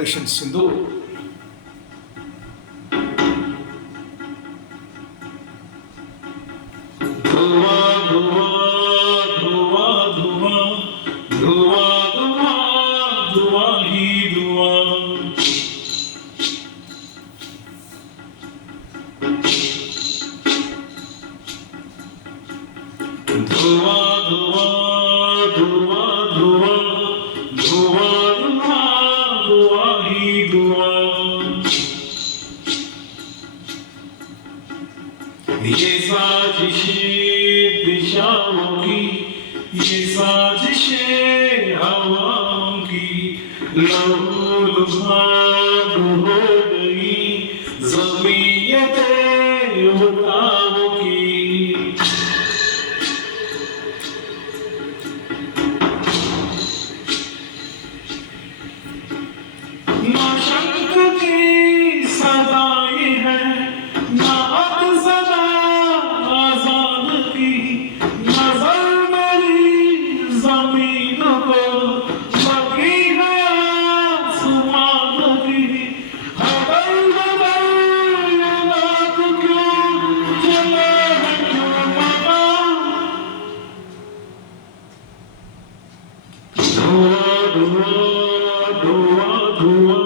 Operation सिंदूर. धुवा धुवा धुवा धुवा धुवा धुवा धुवा ही धुवा. धुवा धुवा धुवा धुवा धुवा धुवा धुवा ही धुवा. ये साजिशें दिशाओं की, ये साजिशें हवाओं की, लहू-लुभान हो गई ज़मीयतें उठाओं की. ना शंख की सदाई है, ना अफ़ज़ा आज़ाद की. नज़र मेरी ज़मीन को लगी है आसमान की. हदल-बदल ये रात क्यों चले है क्यों मकान. धुआं धुआं धुआं धुआं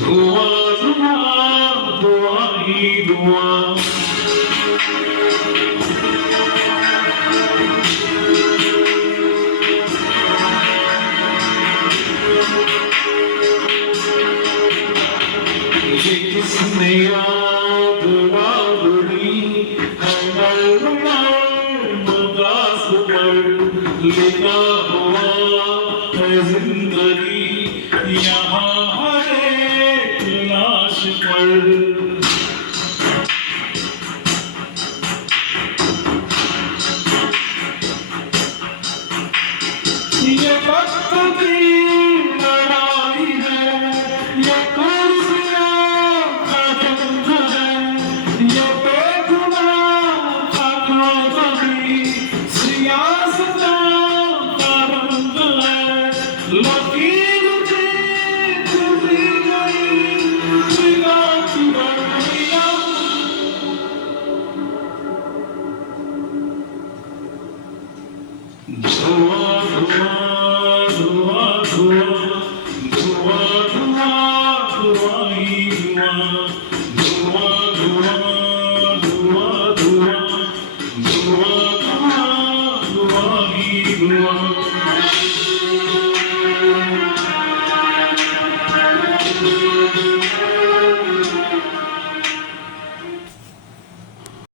धुआं धुआं धुआं ही धुआं. ये किसने याद बावड़ी है मगास पर लिखा हुआ है जिंदगी यहाँ हर एक लाश पर. ये वक्त की लड़ाई है, ये कुर्सियों का जंग है, ये बेगुनाह खाकों का भी सियासतों का रंग है. लकीर थी खुदी गई जिला की बर्नियां. धुआं धुआं धुआं धुआं धुआं धुआं धुआं ही धुआं. धुआं धुआं धुआं धुआं धुआं धुआं धुआं ही धुआं.